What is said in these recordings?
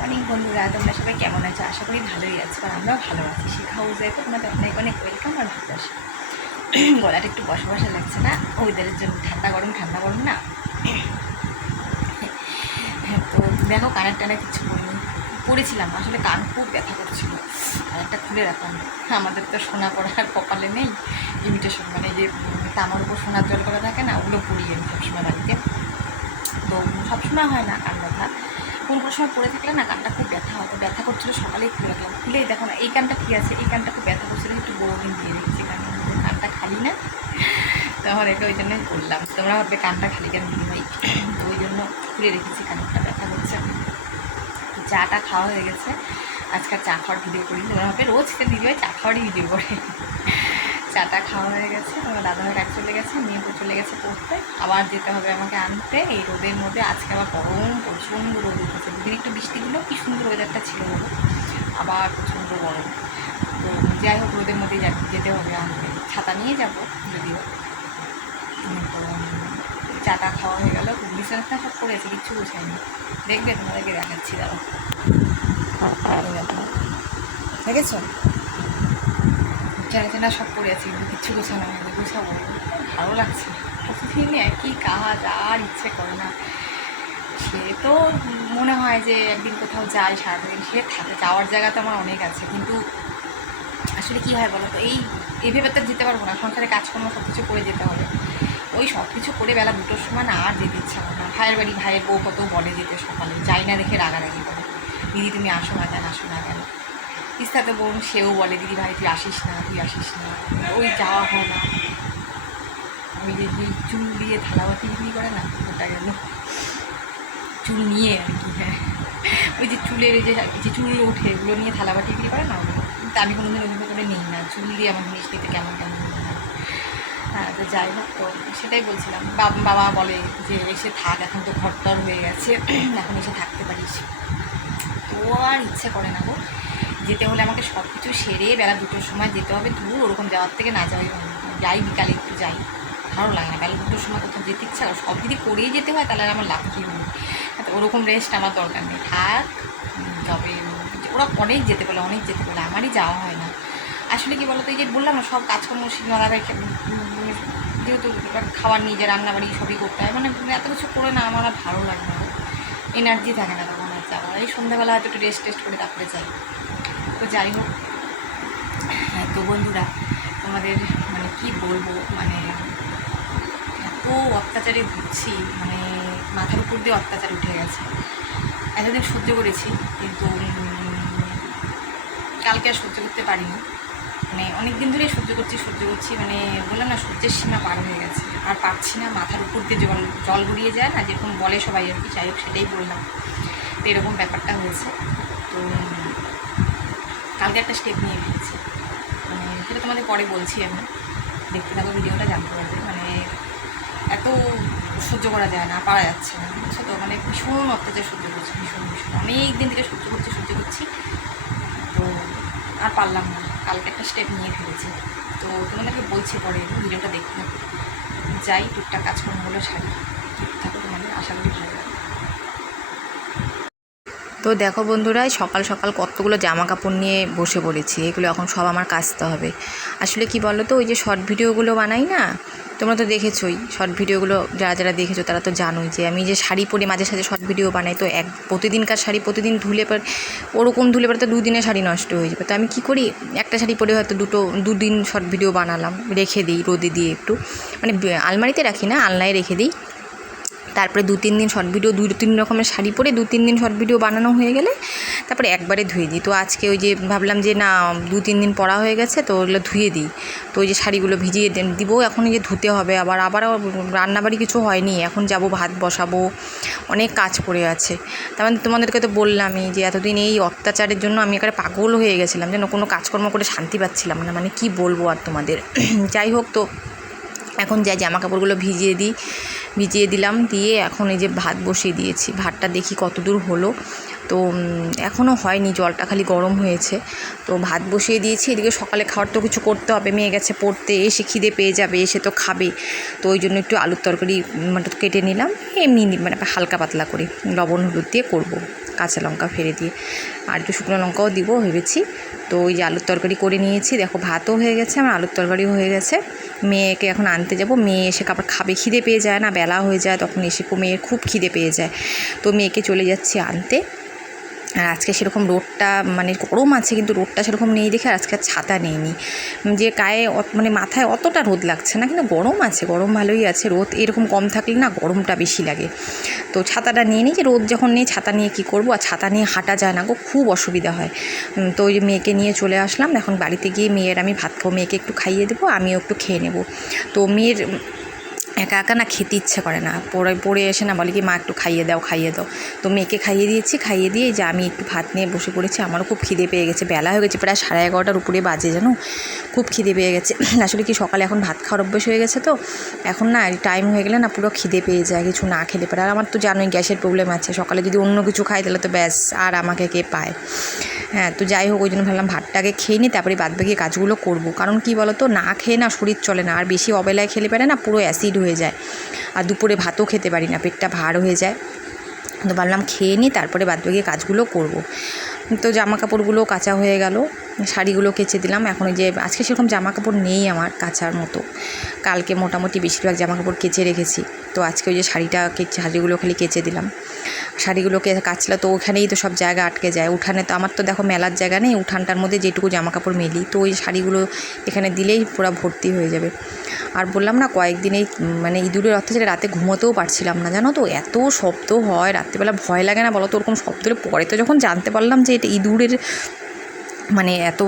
Morning বন্ধুরা, তোমরা সবাই কেমন আছো? আশা করি ভালোই আছো, আর আমরাও ভালো আছি। শিখা হাউসে তোমাদের অনেক অনেক ওয়েলকাম আর ভালোবাসা। গলাটা একটু বসা বসা লাগছে না, ওয়েদারের জন্য। ঠান্ডা গরম না। তো দেখো, কানের টানে কিছু পড়েছিলাম, আসলে কান খুব ব্যথা করছিল। আর একটা খুলে রাখলাম। আমাদের তো সোনা পড়ার কপালে নেই, ইমিটেশন মানে যে তামার উপর সোনার জল করা থাকে না, ওগুলো পড়িয়ে আমি সবসময় বাড়িতে। তো সবসময় হয় না কান ব্যথা, কোনো সময় পড়ে থাকলে না কানটা খুব ব্যথা হয়। তো ব্যথা করছিলো, সকালেই খুলে রাখলাম। খুলেই দেখো না, এই কানটা ঠিক আছে, এই কানটা খুব ব্যথা করছিলো, একটু বড়দিন দিয়ে রেখেছি। কানটা খালি না, তো আমার এটা ওই জন্যই করলাম। তোমরা ভাববে কানটা খালি কেন দিই ভাই, তো ওই জন্য খুলে রেখেছি, কানটা ব্যথা করছে। চাটা খাওয়া হয়ে গেছে। আজকাল চা খাওয়ার ভিডিও করি, তোমরা ভাববে রোজ দিদি ভাই চা খাওয়ারই ভিডিও করে। চাটা খাওয়া হয়ে গেছে, আমার দাদাভাই কাজ চলে গেছে, মেয়ে চলে গেছে পড়তে। আবার যেতে হবে আমাকে আনতে এই রোদের মধ্যে। আজকে আবার গরম, প্রচণ্ড রোদ উঠেছে। দুদিন একটু বৃষ্টি দিল, কি সুন্দর ওয়েদারটা ছিল বলো, আবার প্রচণ্ড গরম। তো যাই হোক, রোদের মধ্যে যেতে হবে আনতে। ছাতা নিয়ে যাবো যদিও। তো চাটা খাওয়া হয়ে গেল, বিছানাটা সব পড়েছে, কিচ্ছু গোছায়নি। দেখবে, তোমাদেরকে দেখাচ্ছি, দাঁড়াও। দেখেছো, চেনা সব পড়ে আছে, কিন্তু কিচ্ছু গোছানো হয়নি। গোছাবো, ভালো লাগছে। প্রতিদিন একই কাজ, আর ইচ্ছে করে না। সে তো মনে হয় যে একদিন কোথাও যাই সারাদিন, সে থাকে। যাওয়ার জায়গা তো আমার অনেক আছে, কিন্তু আসলে কী হয় বলো তো, এই ভেবে তো যেতে পারবো না। সংসারে কাজকর্ম সব কিছু করে যেতে হবে। ওই সব কিছু করে বেলা 2টোর সময় না আর যেতে ইচ্ছা করে না। ভাইয়ের বাড়ি, ভাইয়ের বউ কত বলে যেতে, সকালে যাই না দেখে রাগারাগি করে, দিদি তুমি আসো না কেন। তিস্তাতে বোন, সেও বলে দিদি ভাই তুই আসিস না। ওই যাওয়া হয় না। ওই যে চুল দিয়ে থালাবাটি বিক্রি করে না, ওটা গেল চুল নিয়ে আর কি। হ্যাঁ, ওই যে চুলের যে চুল ওঠে, ওগুলো নিয়ে থালাবাটি বিক্রি করে না, ওগুলো। কিন্তু আমি কোনোদিন ওইভাবে করে নিই না, চুল দিয়ে আমার জিনিস নিতে কেমন হ্যাঁ। তো যাই হোক, তো সেটাই বলছিলাম। বাবা বলে যে এসে থাক, এখন তো ঘরটর হয়ে গেছে, এখন এসে থাকতে পারিস। তো আর ইচ্ছে করে না গো, যেতে হলে আমাকে সব কিছু সেরে বেলা 2টোর সময় যেতে হবে। দূর, ওরকম যাওয়ার থেকে না যাওয়াই ভালো। যাই বিকালে একটু যাই, ভালো লাগে না বেলা 2টোর সময় কোথাও যেতে ইচ্ছা। সব যদি করেই যেতে হয় তাহলে আমার লাভ কী হবে। তো ওরকম রেস্ট আমার দরকার নেই, থাক। তবে ওরা অনেক যেতে বলে, আমারই যাওয়া হয় না। আসলে কি বলতো, এই যে বললাম না, সব কাজকর্ম দাদাভাই, যেহেতু খাবার নিজে রান্নাবাড়ি সবই করতে হয়, মানে এত কিছু করে না আমার আর ভালো লাগে না, এনার্জি থাকে না তখন আর যাওয়ার। এই সন্ধ্যাবেলা হয়তো একটু রেস্ট করে তারপরে যাই। তো যাই হোক, হ্যাঁ। তো বন্ধুরা, তোমাদের মানে কি বলবো, মানে এত অত্যাচারে ভুগছি, মানে মাথার উপর দিয়ে অত্যাচার উঠে গেছে। এতদিন সহ্য করেছি, কিন্তু কালকে আর সহ্য করতে পারিনি। মানে অনেক দিন ধরেই সহ্য করছি, মানে বললাম না, সহ্যের সীমা পার হয়ে গেছে, আর পারছি না। মাথার উপর দিয়ে জল গড়িয়ে যায় না, যেরকম বলে সবাই আর কি। যাই হোক, সেটাই বললাম। তো এরকম ব্যাপারটা হয়েছে। তো কালকে একটা স্টেপ নিয়ে ফেলেছি, মানে সেটা তোমাদের পরে বলছি। আমি দেখতে থাকো ভিডিওটা, জানতে পারবে। মানে এত সহ্য করা যায় না, পারা যাচ্ছে না, বুঝছো তো। মানে ভীষণ অত্যাচার সহ্য করছি, ভীষণ অনেক দিন থেকে সহ্য করছি। তো আর পারলাম না, কালকে একটা স্টেপ নিয়ে ফেলেছি। তো তোমাদেরকে বলছি পরে, ভিডিওটা দেখতে যাই, টুকটাক কাজকর্মগুলো সারি। থাকো, তোমাদের আশা করি ভালো লাগে। তো দেখো বন্ধুরা, সকাল সকাল কতগুলো জামা কাপড় নিয়ে বসে পড়েছি, এগুলো এখন সব আমার কাচতে হবে। আসলে কি বলো তো, ওই যে শর্ট ভিডিওগুলো বানাই না, তোমরা তো দেখেছোই শর্ট ভিডিওগুলো, যারা দেখেছো তারা তো জানোই যে আমি যে শাড়ি পরে মাঝে সাঝে শর্ট ভিডিও বানাই। তো প্রতিদিনকার শাড়ি প্রতিদিন ধুলে পর, ওরকম ধুলে পরে তো 2 দিনে শাড়ি নষ্ট হয়ে যাবে। তো আমি কী করি, একটা শাড়ি পরে হয়তো 2 দিন শর্ট ভিডিও বানালাম, রেখে দিই রোদে দিয়ে একটু, মানে আলমারিতে রাখি না, আলনায় রেখে দিই। তারপরে 2-3 দিন শর্ট ভিডিও, 2-3 রকমের শাড়ি পরে 2-3 দিন শর্ট ভিডিও বানানো হয়ে গেলে তারপরে একবারে ধুয়ে দিই। তো আজকে ওই যে ভাবলাম যে না, 2-3 দিন পরা হয়ে গেছে, তো ওগুলো ধুয়ে দিই। তো ওই যে শাড়িগুলো ভিজিয়ে দিব, এখন এই যে ধুতে হবে। আবারও রান্নাবাড়ি কিছু হয়নি, এখন যাব ভাত বসাবো, অনেক কাজ পড়ে আছে। তার মানে তোমাদেরকে তো বললামই যে এতদিন এই অত্যাচারের জন্য আমি একেবারে পাগল হয়ে গেছিলাম, যেন কোনো কাজকর্ম করে শান্তি পাচ্ছিলাম না। মানে কি বলবো আর তোমাদের। যাই হোক, তো এখন যাই জামা কাপড়গুলো ভিজিয়ে দিলাম, দিয়ে এখন এই যে ভাত বসিয়ে দিয়েছি। ভাতটা দেখি কত দূর হলো, তো এখনও হয়নি, জলটা খালি গরম হয়েছে। তো ভাত বসিয়ে দিয়েছি। এদিকে সকালে খাওয়ার তো কিছু করতে হবে, মেয়ে গেছে পড়তে, এসে খিদে পেয়ে যাবে, এসে তো খাবে। তো ওই জন্য একটু আলুর তরকারি কেটে নিলাম, এমনি মানে হালকা পাতলা করে লবণ হলুদ দিয়ে করব। কাঁচা লঙ্কা ফেলে দিয়ে, আর একটু শুকনো লঙ্কাও দিব ভেবেছি। তো ওই যে আলুর তরকারি করে নিয়েছি, দেখো ভাতও হয়ে গেছে, আমার আলুর তরকারিও হয়ে গেছে। মেয়েকে এখন আনতে যাব, মেয়ে এসে আবার খাবে, খিদে পেয়ে যায় না, বেলা হয়ে যায় তখন এসে মেয়ের খুব খিদে পেয়ে যায়। তো মেয়েকে চলে যাচ্ছি আনতে। আর আজকে সেরকম রোদটা মানে গরম আছে, কিন্তু রোদটা সেরকম নেই দেখে আজকে ছাতা নেইনি, যে গায়ে মানে মাথায় অতটা রোদ লাগছে না, কিন্তু গরম আছে, গরম ভালোই আছে। রোদ এরকম কম থাকলে না গরমটা বেশি লাগে। তো ছাতাটা নিয়ে নিই, যে রোদ যখন নেই ছাতা নিয়ে কি করব, আর ছাতা নিয়ে হাঁটা যায় না গো, খুব অসুবিধা হয়। তো ওই যে মেয়েকে নিয়ে চলে আসলাম। এখন বাড়িতে গিয়ে মেয়ের আমি ভাত খাবো, মেয়েকে একটু খাইয়ে দেবো, আমিও একটু খেয়ে নেব। তো মেয়ের একা একা না খেতে ইচ্ছে করে না, পড়ে এসে না বলে কি মা একটু খাইয়ে দাও খাইয়ে দাও। তো মেয়েকে খাইয়ে দিয়েছি, খাইয়ে দিয়ে যে আমি একটু ভাত নিয়ে বসে পড়েছি। আমারও খুব খিদে পেয়ে গেছে, বেলা হয়ে গেছে, প্রায় 11:30টার উপরে বাজে জানো, খুব খিদে পেয়ে গেছে। আসলে কি সকালে এখন ভাত খাওয়ার অভ্যেস হয়ে গেছে, তো এখন না টাইম হয়ে গেলে না পুরো খিদে পেয়ে যায়, কিছু না খেলে পারে। আর আমার তো জানোই গ্যাসের প্রবলেম আছে, সকালে যদি অন্য কিছু খাই তাহলে তো ব্যাস আর আমাকে কে পায়। হ্যাঁ, তো যাই হোক ওই জন্য ভাবলাম ভাতটাকে খেয়ে নিই, তারপরে বাদবাকি কাজগুলো করব। কারণ কি বলো তো, না খেয়ে না শরীর চলে না, আর বেশি অবেলায় খেলে পারে না পুরো অ্যাসিড হয়ে যায়। আর দুপুরে ভাতও খেতে পারি না, পেটটা ভার হয়ে যায়। তো ভাবলাম খেয়ে নিই, তারপরে বাদবাকি কাজগুলো করব। তো জামা কাপড়গুলো কাচা হয়ে গেল, শাড়িগুলো কেচে দিলাম। এখন ওই যে আজকে সেরকম জামা কাপড় নেই আমার কাচার মতো, কালকে মোটামুটি বেশিরভাগ জামা কাপড় কেচে রেখেছি। তো আজকে ওই যে শাড়িগুলো খালি কেচে দিলাম। শাড়িগুলোকে কাচলে তো ওখানেই তো সব জায়গা আটকে যায়। উঠানে তো আমার তো দেখো মেলার জায়গা নেই, উঠানটার মধ্যে যেটুকু জামা কাপড় মেলি, তো ওই শাড়িগুলো এখানে দিলেই পুরো ভর্তি হয়ে যাবে। আর বললাম না কয়েকদিনেই মানে ইঁদুরের অত্যাচারে রাতে ঘুমোতেও পারছিলাম না, জানো তো, এত শব্দ হয় রাত্রিবেলা, ভয় লাগে না বলো তো ওরকম শব্দ হলে? পরে তো যখন জানতে পারলাম যে এটা ইঁদুরের মানে এত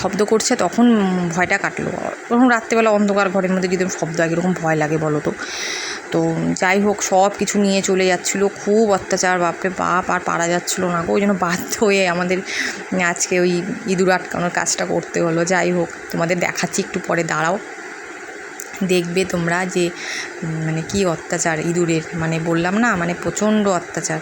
শব্দ করছে, তখন ভয়টা কাটলো। তখন রাত্রেবেলা অন্ধকার ঘরের মধ্যে যদি শব্দ হয় এরকম ভয় লাগে বলো তো। তো যাই হোক সব কিছু নিয়ে চলে যাচ্ছিলো, খুব অত্যাচার, বাপরে বাপ, আর পারা যাচ্ছিলো না গো। ওই জন্য বাধ্য হয়ে আমাদের আজকে ওই ইঁদুর আটকানোর কাজটা করতে হলো। যাই হোক তোমাদের দেখাচ্ছি একটু পরে, দাঁড়াও, দেখবে তোমরা যে মানে কি অত্যাচার ইঁদুরের, মানে বললাম না মানে প্রচণ্ড অত্যাচার।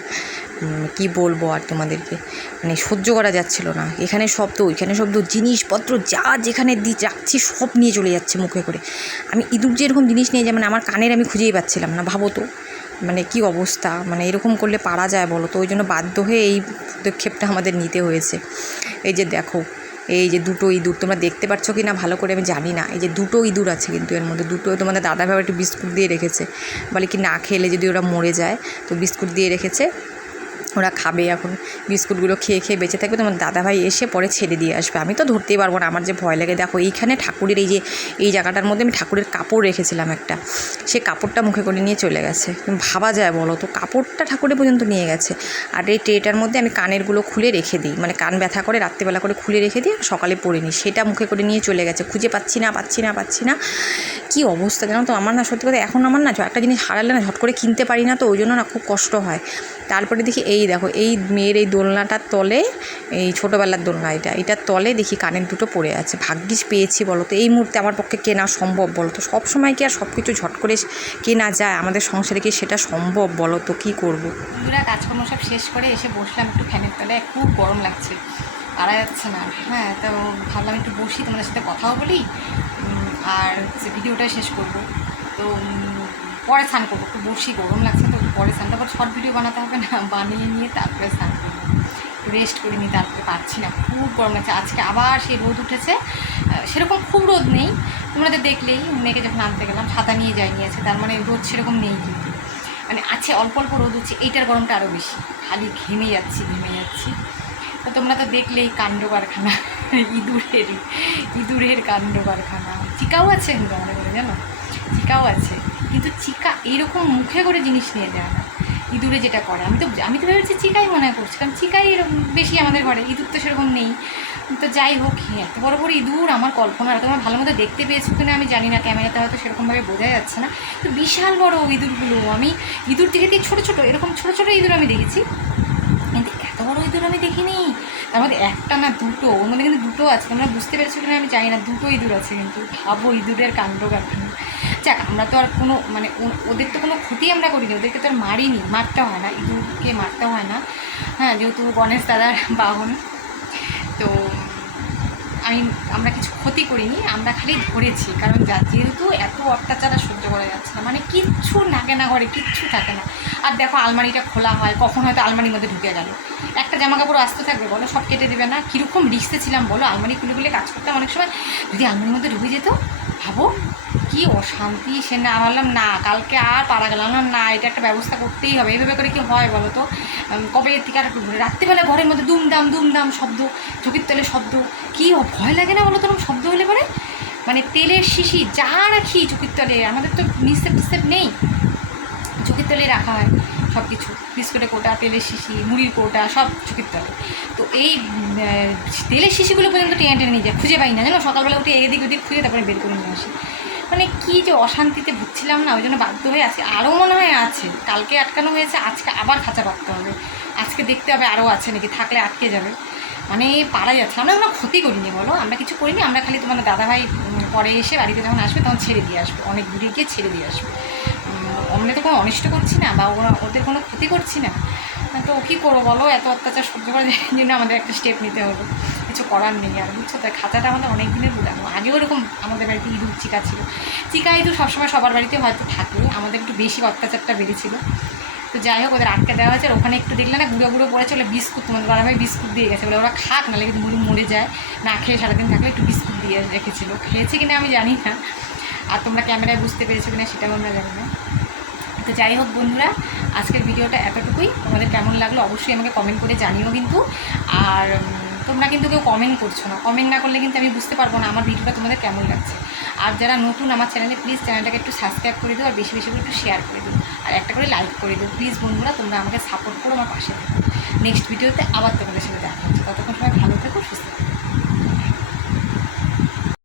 কি বলবো আর তোমাদেরকে, মানে সহ্য করা যাচ্ছিল না। এখানে শব্দ ওইখানে শব্দ, জিনিসপত্র যা যেখানে রাখছি সব নিয়ে চলে যাচ্ছে মুখে করে। আমি ইঁদুর যে এরকম জিনিস নিয়ে যায় মানে আমার কানের আমি খুঁজেই পাচ্ছিলাম না, ভাবো তো মানে কি অবস্থা, মানে এরকম করলে পারা যায় বলো তো? ওই জন্য বাধ্য হয়ে এই পদক্ষেপটা আমাদের নিতে হয়েছে। এই যে দেখো, এই যে দুটো ইঁদুর, তোমরা দেখতে পাচ্ছ কি না ভালো করে আমি জানি না, এই যে দুটো ইঁদুর আছে, কিন্তু এর মধ্যে দুটো তোমাদের দাদাভাই একটু বিস্কুট দিয়ে রেখেছে, বলে কি না খেলে যদি ওরা মরে যায়, তো বিস্কুট দিয়ে রেখেছে, ওরা খাবে। এখন বিস্কুটগুলো খেয়ে খেয়ে বেঁচে থাকবে, তোমার দাদাভাই এসে পরে ছেড়ে দিয়ে আসবে। আমি তো ধরতেই পারবো না, আমার যে ভয় লাগে। দেখো এইখানে ঠাকুরের এই জায়গাটার মধ্যে আমি ঠাকুরের কাপড় রেখেছিলাম একটা, সে কাপড়টা মুখে করে নিয়ে চলে গেছে। ভাবা যায় বলো তো, কাপড়টা ঠাকুরে পর্যন্ত নিয়ে গেছে। আর এই ট্রেটার মধ্যে আমি কানেরগুলো খুলে রেখে দিই, মানে কান ব্যথা করে রাত্রিবেলা করে খুলে রেখে দিই, সকালে পরে নিই, সেটা মুখে করে নিয়ে চলে গেছে। খুঁজে পাচ্ছি না কি অবস্থা জানো তো আমার। না সত্যি কথা, এখন আমার না একটা জিনিস হারালে না ঝট করে কিনতে পারি না, তো ওই জন্য না খুব কষ্ট হয়। তারপরে দেখি এই দেখো, এই মেয়ের এই দোলনাটার তলে, এই ছোটোবেলার দোলনা, এটার তলে দেখি কানের দুটো পড়ে আছে। ভাগ্যিস পেয়েছি বলো তো। এই মুহূর্তে আমার পক্ষে কেনা সম্ভব বলো তো? সব সময় কি আর সব কিছু ঝট করে কেনা যায়? আমাদের সংসারে কি সেটা সম্ভব বলো তো? কী করবো? বন্ধুরা কাজকর্ম সব শেষ করে এসে বসলাম একটু ফ্যানের তলায়, খুব গরম লাগছে, পারা যাচ্ছে না। হ্যাঁ, তো ভাবলাম একটু বসি, তোমাদের সাথে কথাও বলি, আর ভিডিওটা শেষ করব। তো পরে স্নান করবো, একটু বসি, গরম লাগছে তো পরে স্নানটা, আবার শর্ট ভিডিও বানাতে হবে না, বানিয়ে নিয়ে তারপরে স্নান করবো, রেস্ট করে নিই, তারপরে পারছি না, খুব গরম লাগছে। আজকে আবার সেই রোদ উঠেছে, সেরকম খুব রোদ নেই, তোমাদের দেখলেই মেয়েকে যখন আনতে গেলাম ছাতা নিয়ে যাইনি আছে, তার মানে রোদ সেরকম নেই, কিন্তু মানে আছে অল্প অল্প রোদ উঠছে। এইটার গরমটা আরও বেশি, খালি ঘেমে যাচ্ছি। তো তোমরা তো দেখলেই কাণ্ড কারখানা, ইঁদুরের কাণ্ড কারখানা। চিকাও আছে কিন্তু আমাদের ঘরে, জানো, চিকাও আছে, কিন্তু চিকা এইরকম মুখে করে জিনিস নিয়ে যায় না। ইঁদুরে যেটা করে, আমি তো ভেবেছি চিকাই মনে করছি, কারণ চিকাই বেশি আমাদের ঘরে, ইঁদুর তো সেরকম নেই। তো যাই হোক, এত বড় বড় ইঁদুর আমার কল্পনা, তোমার ভালো মতো দেখতে পেয়েছো কিনা আমি জানি না, ক্যামেরাতে হয়তো সেরকমভাবে বোঝা যাচ্ছে না, তো বিশাল বড় ইঁদুরগুলো। আমি ইঁদুর দেখে ছোটো ছোটো এরকম ছোটো ছোটো ইঁদুর আমি দেখেছি, কিন্তু এত বড় ইঁদুর আমি দেখিনি। তার মধ্যে একটা না দুটো, ওর মধ্যে কিন্তু দুটো আছে, তোমরা বুঝতে পেরেছো কিনা আমি জানি না, দুটো ইঁদুর আছে, কিন্তু ভাবো ইঁদুরের কাণ্ড কারখানা। যাক, আমরা তো আর কোনো মানে ওদের তো কোনো ক্ষতি আমরা করিনি, ওদেরকে তো আর মারিনি, মারতে হয় না, ইঁদুরকে মারতে হয় না। হ্যাঁ, যেহেতু গণেশ দাদার বাহন, তো আমি আমরা কিছু ক্ষতি করিনি, আমরা খালি ধরেছি, কারণ যেহেতু এত অত্যাচার আর সহ্য করা যাচ্ছে না, মানে কিচ্ছু থাকে না ঘরে, কিচ্ছু থাকে না। আর দেখো আলমারিটা খোলা হয়, কখন হয়তো আলমারির মধ্যে ঢুকে গেল, একটা জামা কাপড় আসতে থাকবে বলো, সব কেটে দেবে না? কীরকম রিস্কে ছিলাম বলো, আলমারি খুলে খুলে কাজ করতাম অনেক সময়, যদি আলমারির মধ্যে ঢুকে যেত ভাবো কি অশান্তি। সে না ভাবলাম না কালকে আর পারা গেলাম না, এটা একটা ব্যবস্থা করতেই হবে। এইভাবে করে কি হয় বলো তো? কবে থেকে আর রাত্রিবেলা ঘরের মধ্যে দুমদাম শব্দ, চোখের তেলের শব্দ, কি ভয় লাগে না বলো তো শব্দ হলে পরে? মানে তেলের শিশি যা রাখি চোখের তলে, আমাদের তো নিস্তেপ টিস্তেপ নেই, চোখের তলেই রাখা হয় সব কিছু, বিস্কুটের কোটা, তেলের শিশি, মুড়ির কোটা, সব চোখের তলে। তো এই তেলের শিশিগুলো পর্যন্ত টেনে টেনে নিয়ে যায়, খুঁজে পাই না জানো, সকালবেলা উঠে এদিক ওদিক খুঁজে তারপরে বের করে নিয়ে আসি। মানে কী যে অশান্তিতে ভুগছিলাম না, ওই জন্য বাধ্য হয়ে আজকে আরও মনে হয় আছে, কালকে আটকানো হয়েছে, আজকে আবার খাঁচা পাততে হবে, আজকে দেখতে হবে আরও আছে নাকি, থাকলে আটকে যাবে। মানে পারা যাচ্ছে, আমরা কোনো ক্ষতি করিনি বলো, আমরা কিছু করিনি, আমরা খালি তোমাদের দাদাভাই পরে এসে বাড়িতে যখন আসবে তখন ছেড়ে দিয়ে আসবে, অনেক দূরে গিয়ে ছেড়ে দিয়ে আসবে। আমরা তো কোনো অনিষ্ট করছি না বা ওদের কোনো ক্ষতি করছি না, তো কী করবো বলো, এত অত্যাচার সহ্য করার জন্য আমাদের একটা স্টেপ নিতে হলো, কিছু করার নেই আর, বুঝছো তো? খাঁচাটা আমাদের অনেক দিনের বুঝানো, আগেও এরকম আমাদের বাড়িতে ইঁদুর চিকা ছিল, চিকা ইঁদুর সবসময় সবার বাড়িতে হয়তো থাকে, আমাদের একটু বেশি অত্যাচারটা বেড়েছিল। তো যাই হোক ওদের আটকে দেওয়া হয়েছে, আর ওখানে একটু দেখলে না গুঁড়ো গুঁড়ো পড়েছে, ওরা বিস্কুট, তোমাদের বাড়াবাই বিস্কুট দিয়ে গেছে, বলে ওরা খাক না, লেগে মুড়ি মরে যায়, না খেয়ে সারাদিন থাকলে একটু বিস্কুট দিয়ে রেখেছিলো, খেয়েছে কিনা আমি জানি না, আর তোমরা ক্যামেরায় বুঝতে পেরেছো কিনা সেটাও আমরা জানি না। তো যাই হোক বন্ধুরা, আজকের ভিডিওটা এতটুকুই, তোমাদের কেমন লাগলো অবশ্যই আমাকে কমেন্ট করে জানিও কিন্তু। আর তোমরা কিন্তু কেউ কমেন্ট করছো না, কমেন্ট না করলে কিন্তু আমি বুঝতে পারবো না আমার ভিডিওটা তোমাদের কেমন লাগছে। আর যারা নতুন আমার চ্যানেলে, প্লিজ চ্যানেলটাকে একটু সাবস্ক্রাইব করে দিও, আর বেশি বেশি করে একটু শেয়ার করে দিও, আর একটা করে লাইক করে দিও প্লিজ বন্ধুরা, তোমরা আমাকে সাপোর্ট করো, আমার পাশে থাকো। নেক্সট ভিডিওতে আবার তোমাদের সাথে দেখা হচ্ছে, ততক্ষণ সবাই ভালো থেকো, সুস্থ থেকো।